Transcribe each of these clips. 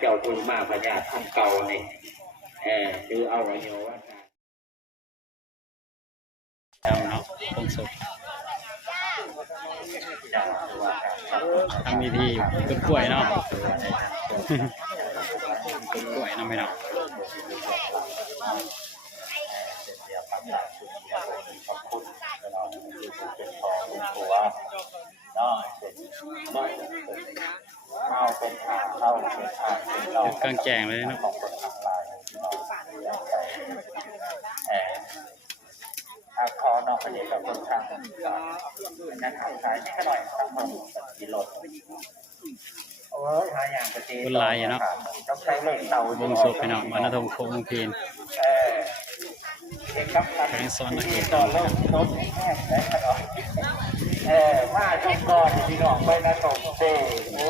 เจ้าคุณมาพญาทำเก่าเนี่ยคือเอาไว้โยว่าจำเนาะคงสุกทำมีทีต้นกล้วยเนาะต้นกล้วยเนาะไม่เนาะจุดกลางแจ้งเลยเนาะคอนอกประเดี๋ยวกับคนทางนั้นทางซ้ายนี่ก็หน่อยทางผมกิโลโอ้ยหาอย่างประเดี๋ยว คนลายเนาะต้องใช้เลขเต่าวงสุกไปเนาะมานทงโคงพีนแข่งซ้อนนักเก็ตต่อโลกรถแห้งได้ขนาดมาชุกก่อนพี่น้องไปนะสมเด็จโอ้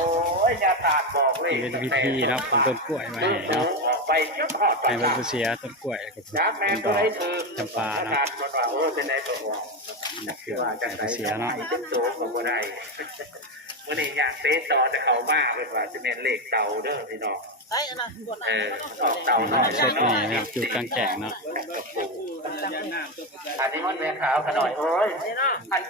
ยยาตาบอกเลยเป็นพิธีครับเป็นต้นกล้วยไว้เนาะไปเชื่อพอในบรรพเสียต้นกล้วยกับต้นดอกจำปาเนาะโอ้เป็นไรตัวว่าจะเสียเนาะเป็นโตของบ่ได้เมื่อนี้อยากเตะต่อจะเข้ามาเป็นว่าจะเป็นเลขเต่าเด้อพี่น้องเต่าน้อยสดนี่นะจุดกลางแจ้งเนาะอันนี้มันแม่ขาวขน่อยโอ้ยอัน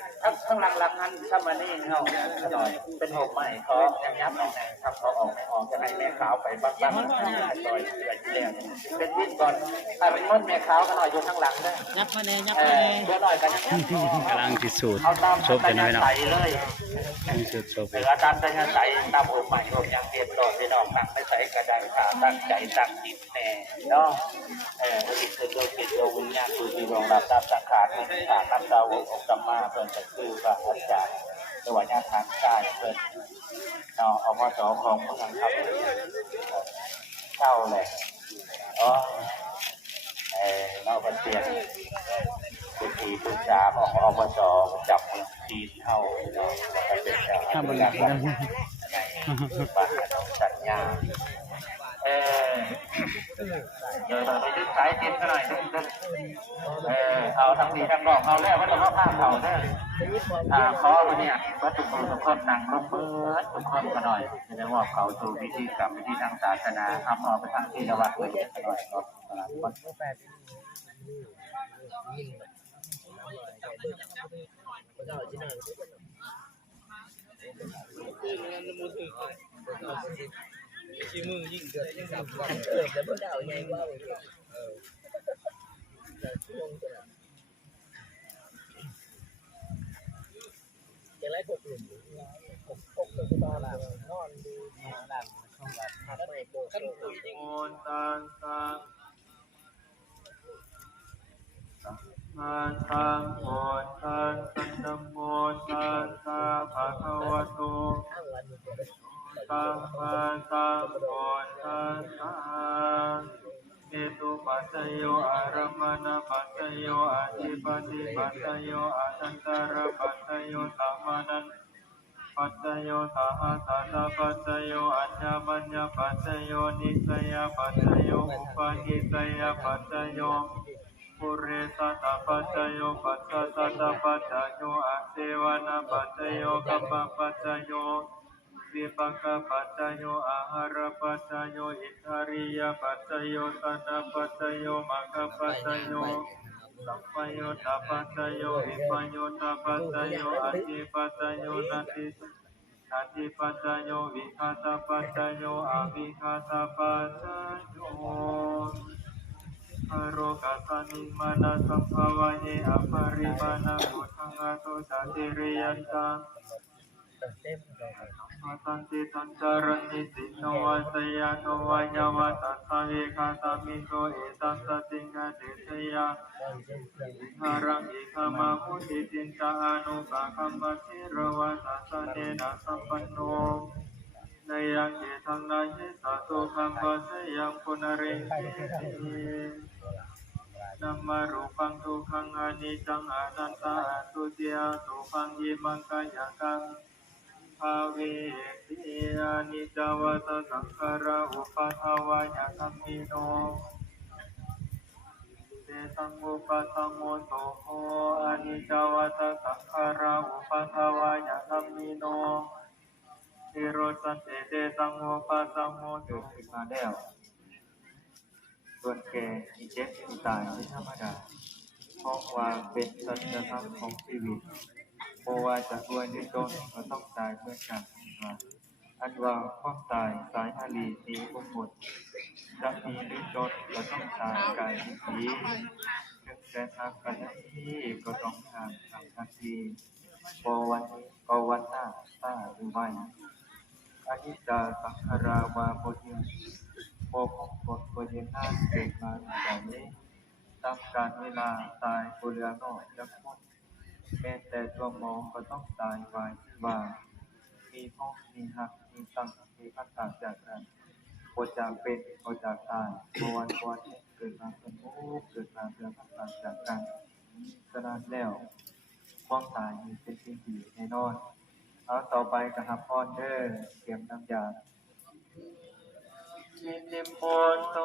ข้างหลังนั้นถ้ามานี่เขาขน่อยเป็นหกใหม่เขายังยับหน่อยทำเขาออกไม่ออกจะให้แม่ขาวไปบ้างต่อยเดือดเลี้ยงเป็นวินก่อนถ้าเป็นมดแม่ขาวขน่อยอยู่ข้างหลังได้ยับมาเนี่ยยับมาเนี่ยเพื่อหน่อยกันกำลังที่สุดชบกันหน่อยเนาะที่สุดชบเหลือตามตัญญาใสตามหกใหม่ผมยังเรียนต่อไปดอกนั่งไม่ใส่กระดาษขาตั้งใจตั้งจิตแน่เนาะจิตเป็นโดยจิตโดยวิญญาณคือที่รองรับตามสังขารของสังขารนักดาวองค์ธรรมะเพิ่นจะคือพระอาจารย์ในวันนี้ทางกายเพิ่นเนาะเอามาสอนของผู้ทางครับเช่าเลยเราเป็นเตียนเป็นทีปรึกษาของอบจจับมือทีเท่าเนาะถ้าบนหลังนั้นบ้านสัญญาเดี๋ยวเราไปดึงสายเต็มกันหน่อยดึงเอาทั้งดีทั้งบอกเอาแล้วว่าต้องเอาผ้าเขาได้ขอวันนี้วัตถุมงคลทุกคนนั่งลงมือทุกคนกันหน่อยจะได้ว่าเขาสู่วิธีกรรมวิธีทางศาสนาทำเอาไปทางที่วัดเลยกันหน่อยก็ชิมือยิ่งเกิดยิ่งสับแล้วเมื่อดาวใหญ่ว่าจะไล่กบหลุมกบตัวตาล่างนอนดูมาล่างช่องแบบทำไม่โกขั้นตุยยิ่งโอนตังตังมันตังโอนตังสันตโมตังตาภะคะวะโตตัมมาตัมโอนตังตังเอตุปัสสโยอารมณปัสสโยอธิปติปัสสโยอาทันตระปัสสโยสัมมานันปัสสโยสหัสสะปัสสโยอัญญมัญญปัสสโยนิสยปัสสโยอุปนิสยปัสสโยปุเรสัตปัสสโยปัสสะสัตปัสสโยอาเสวนาปัสสโยกัปปปัสสโยวิปัสสปัสสโยอาหารปัสสโยอิทธิริยปัสสโยสันปัสสโยมัคคปัสสโยสัมปโยตปัสสโยวิปโยตปัสสโยอธิปัสสโยนัตติปัสสโยวิคาตปัสสโยอวิคาตปัสสโยอโรกัสสนิมานะสัมภวะเยอภริมาณุทังอาตุตติริยันตังสันติสันจารณิสิโนวัสยาโนวายาวะตัสสะเวคาตามิโตเอตัสสะติงะเตชยาวิหารังอิขมามุติตินจาอนุปะคัมปะทิรวะตัสสะเนนะสัมปันโนนยังเกตังนายิสัตตุคัมปะสยังปุณเรงเกนัมมารูปังทุขังอนิจจังอนัตตาตุเตียตุปังยิมังกายกังภาเวติอานิจจวัตสังขาราอุปาทวายาคัมมิโนเตสังอุปสัมโมโตโหอานิจจวัตสังขาราอุปาทวายาคัมมิโนเต โรสันเตเตสังโมปัสสังโมเกิดขึ้นมาแล้วส่วนแก่มีเจ็บมีตายเป็นธรรมดาเพราะว่าเป็นสัจธรรมของชีวิตเพราะว่าจะรวยหรือจนก็ต้องตายเพื่อกันอันว่าความตายสายอาลีสีบุหมดจะมีหรือจนก็ต้องตายกายที่สีถึงแต่ทางกันนี้ก็ต้องทางทันทีพอวันนี้ก็วันหน้าตาหรือไม่อนิจจาสังขาราวาโพธิโพของบทโพธินาเกิดมาอย่างนี้ตามการเวลาตายปุเรือนอกและพ้นแม้แต่ตัวหมอก็ต้องตายไว้ว่ามีห้องมีหักมีตั้งมีพัฒนาจากกันโคจากเป็นโคจากตายโควันโควันเกิดมาเป็นผู้เกิดมาเพื่อพัฒนาจากกันฉะนั้นแล้วความตายมีเป็นสิ่งที่แน่นอนเอาต่อไปกระทำพรเด้อเตรียมน้ำยาอิติปุตโต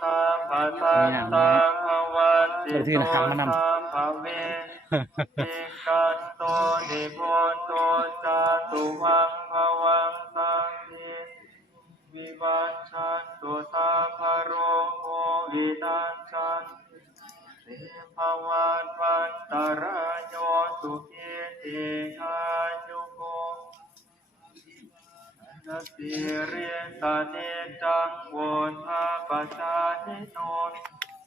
สัมปะทัตตังอวัตติโตสัมภเวติกันโตนิพุตโตจาตุวังภวังสังคิวิวัชชันตุสัพพโรโควินัสสันติภวันวันตรายโยสุขิติกายุโกนัสสิเรียนตาเนจังโวทาปัจจานิโน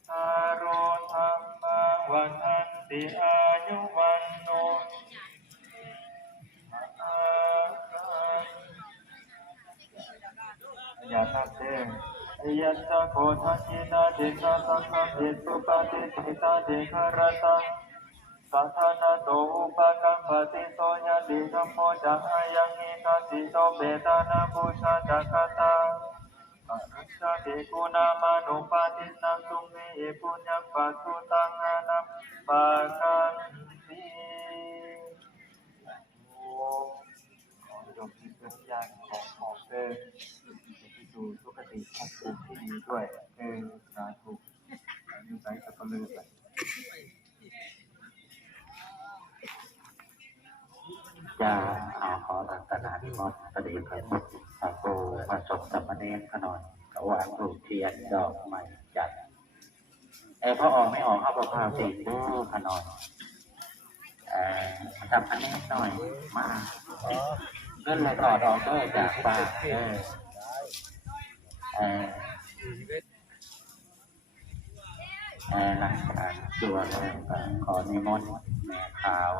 ทาโรธรรมังวันทันติอายุวันโนยาทัพเตยัสสะโคทัชินาเดชะสังฆเดสุปฏิทิตาเดชะรัตังสัทธานาโตอุปกัมปติโตยะดิธัมโมจักอายังหิทัสสิโตเบตานาบูชาจักขตาอรุชาเดกุนามานุปาทินังสุเมปุญญปัสสุตังอานัมปะกันติโอ้ขอจงมีเพื่อนญาติของเดินสู่สุคติภพภูมิที่ดีด้วยสาธุนิสัยสัพพะเลือดจะขอรัตนาธิมดประเดี๋ยวพระพุทธพระโกพระสงฆ์สมณเณรขนอนกวางรูปเทียนดอกไม้จัดพอออกไม่ออกเข้าประพาสีบูขนอนทำอันนี้หน่อยมาเงินเลยต่อดอกด้วยจากปากหลังจากจั่วแล้วขอนิมนต์แม่ขาว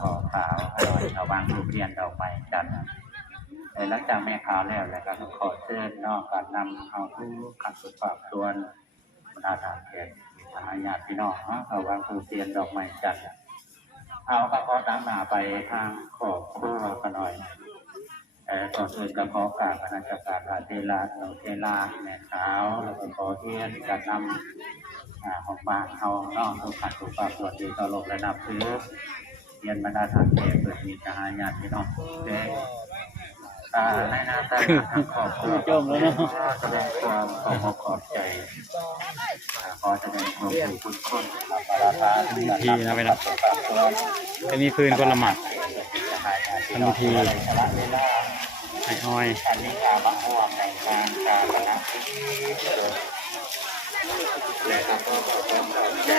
ขอขาวอร่อยชาวบ้านรูปเรียนดอกไม้จันทร์หลังจากแม่ขาวแล้วก็ขอเชิญนอกการนำเอาผู้ขัดสุดฝากส่วนบรรดาทางเขตทางญาติพี่น้องชาวบ้านรูปเรียนดอกไม้จันทร์เอาก็ขอตั้งหน้าไปทางขอบครัวกันหน่อยก่อนอื่นก็ขอกราบพระราชการพระเทลาเทลาแม่ขาวแล้วก็ขอเทียนการนำของบ้านเขานอกทุกขัดทุกฝากส่วนที่ตลกระดับถือเรียนบรรดาทางเขตเปิดมีทหารญาติพี่น้องเด็กในหน้าตาทางขอบครัวแสดงความขอบใจขอแสดงความคุณคนทีนะไปนะจะมีปืนคนละหมัดทำพิธีไอ้อ้อยอันนี้การมะม่วงในการการนะและก็ขอใจ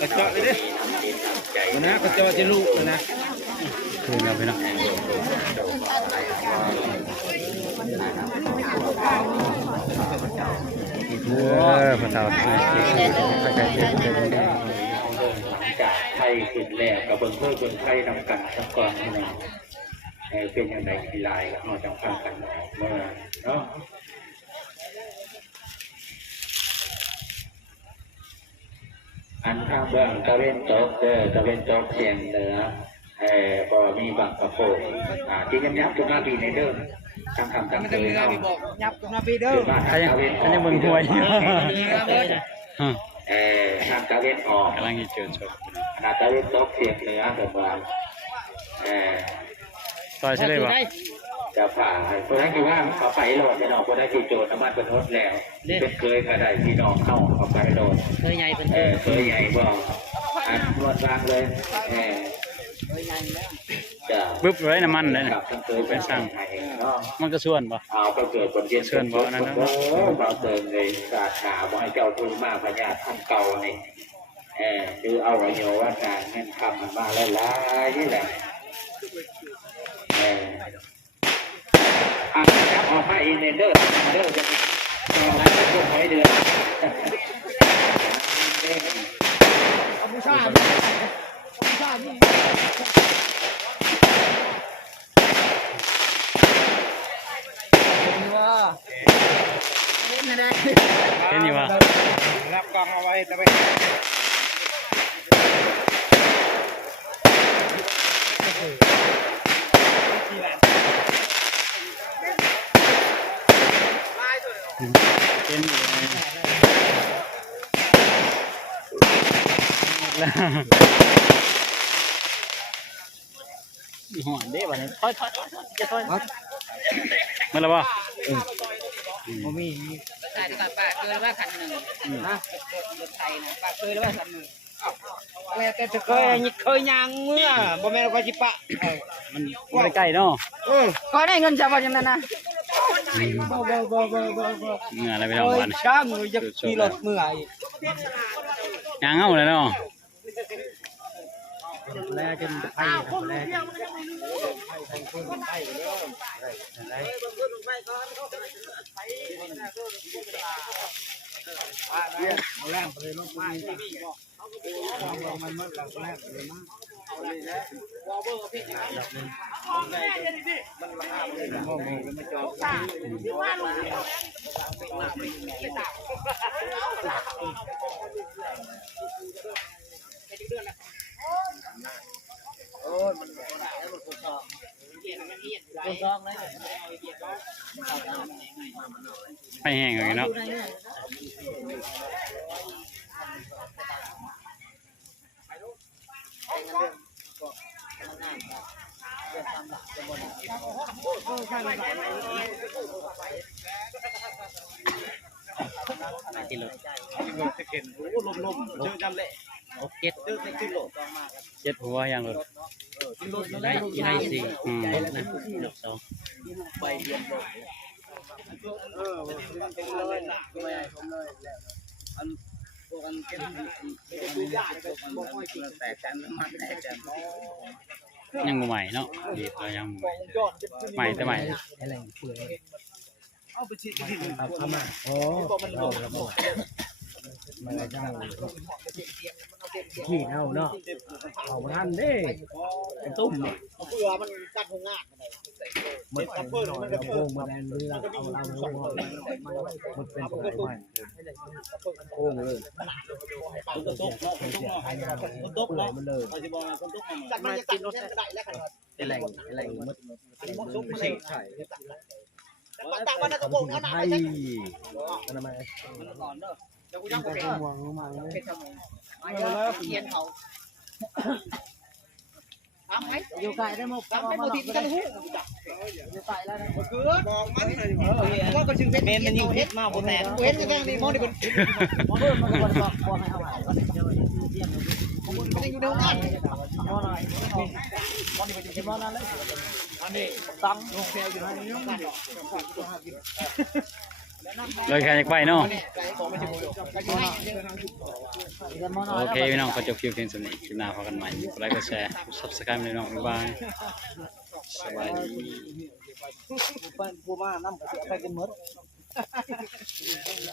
กระเจาะเลยดินะกระเจาะจะลูกนะคืนเราไปนะพระเจ้าจากไทยขึ้นแล้วกับเบิ้งเพื่อคนไทยนำกันสักก่อนนะเป็นอย่างไรที่ลายกับเราจังฟังกันเมื่อเนาะอันข้างเบื้องตะเวนตกตะเวนตกเสียงเหนือพอมีบางกระโปงที่ยับจุฬาปีในเดิมทำตั้งเลยเนาะยับจุฬาปีเดิมใครยังมึงหวยทางตะเวนออกกำลังจะเจอชมตะเวนตกเสียงเหนือแบบว่าต่อยใช่เลยวะจะผ่าคนนั้นคือว่าเขาไปโหลดพี่น้องคนนั้นคือโจรน้ำมันเป็นทดแล้วเป็นเคยกระไดพี่น้องเข้าเขาไปโหลดเคยใหญ่เป็นเคยใหญ่บอกนวดวางเลยเคยใหญ่แล้ว บึ๊บเลยน้ำมันเลย ค นะ รับท่านเคยเป็นสั่งให้เนาะ มันก็ส่วนบ่ เอาก็เกิดบนเรียน เชิญบ่นั่นนะ เราเติมเลยศาสนาบ่ให้เจ้าทุนมากพญาท่านเก่านี่คือเอาไว้โยว่าการเงินคำมันมาหลายๆนี่แหละจับออกมาอีกเด้อจะตอนนั้นพวกไว้เดือนเห็นอยู่ว่า รับกองเอาไว้แต่ไป เห็นอยู่แล้วหอนเด้บ่เนี่ยถอยจะถอยมันแล้วบ่ ใช่ก่อนป้าเคยว่าคันหนึ่งนะรถไทยนะป้าเคยว่าคันหนึ่งอะไรแต่จะเคยยางเมื่อบ่แม่นว่าจิปะ มันบ่ได้ใกล้เนาะ ก็ได้เงินจากว่าจังนั้นนะ เมื่ออะไรไปเอาวัน ช่างมือจะขี่รถเมื่อย ยางเอาเลยเนาะ แล้วจนไปแล้วไม่แห้งเลยเนาะกิโล ลมเจอจำเลย เจ็ด เจอขึ้นโหลด เจ็ดหัวยังเลย ได้สิ นะดอกสอง ยังบ่ใหม่เนาะดีเรายังใหม่แต่ใหม่ ขี้เอาเนาะเอามาทันเด้เป็นตุ้มเนี่ย เผื่อมันกัดหงา มันเป็นหน่อยเอาโค้งมาแลนเรือเอาเราโค้งมันเป็นสายใหม่โค้งเลย ตุ๊กตุ๊กเนาะตุ๊กเนาะตุ๊ก เปื่อ เนาะ ยมันเลย ปัจจุบันตุ๊กมา กัดมันจะกัดเนี่ยก็ได้แล้วกัน เป็นแหล่งมันตุ๊กใช่ ต่างวันนะทุกคนนะ ไทยมันทำไม เดี๋ยวกูยังไป ห่วงมา เป็นทำไมเขียนเขาทำไหมอยู่ไกลได้หมดทำให้หมดทีกันหูอยู่ไกลแล้วนะคือบอกมันว่าก็ชื่อเพชรเมนมันยิงเพชรมากบนแตนเพชรยังนี่มองดิเป็นมองดิมันก็บอกพอให้เอาหายมันยังอยู่ในห้องน้ำมองหน่อยมองดิเป็นที่มองนั่นเลยอันนี้ตั้งลงแถวอยู่ในนี้นั่น เลยแค่อยากไปเนาะโอเคพี่น้องก็จบคลิปเพียงเท่านี้คลิปหน้าพบกันใหม่กดไลค์กดแชร์กด Subscribe เลยน้องบ๊ายบายสบายดี ผู้มาน้ำไปกันหมด